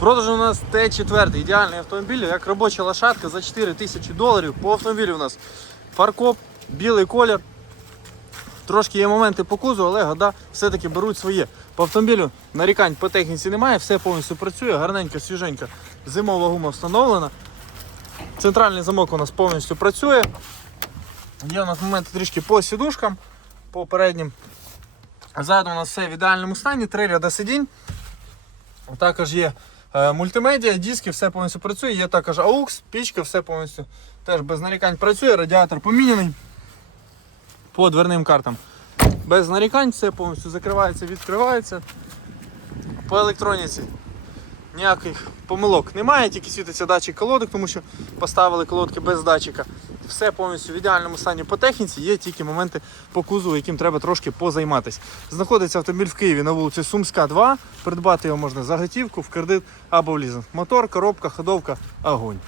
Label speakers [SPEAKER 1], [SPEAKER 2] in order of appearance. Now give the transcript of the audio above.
[SPEAKER 1] Продажу у нас Т4, ідеальний автомобіль, як робоча лошадка за 4 тисячі доларів. По автомобілю у нас фаркоп, білий колір. Трошки є моменти по кузову, але года все-таки беруть своє. По автомобілю нарікань по техніці немає, все повністю працює, гарненько, свіженько. Зимова гума встановлена. Центральний замок у нас повністю працює. Є у нас моменти трішки по сідушкам, по переднім. Ззаду у нас все в ідеальному стані, три ряда сидінь. Також є мультимедіа, диски, все повністю працює. Є також AUX, пічка, все повністю теж без нарікань працює, радіатор поміняний по дверним картам. Без нарікань, все повністю закривається, відкривається. По електроніці ніяких помилок немає, тільки світиться датчик колодок, тому що поставили колодки без датчика. Все повністю в ідеальному стані по техніці, є тільки моменти по кузову, яким треба трошки позайматися. Знаходиться автомобіль в Києві на вулиці Сумська, 2. Придбати його можна за готівку, в кредит або в лізинг. Мотор, коробка, ходовка, огонь.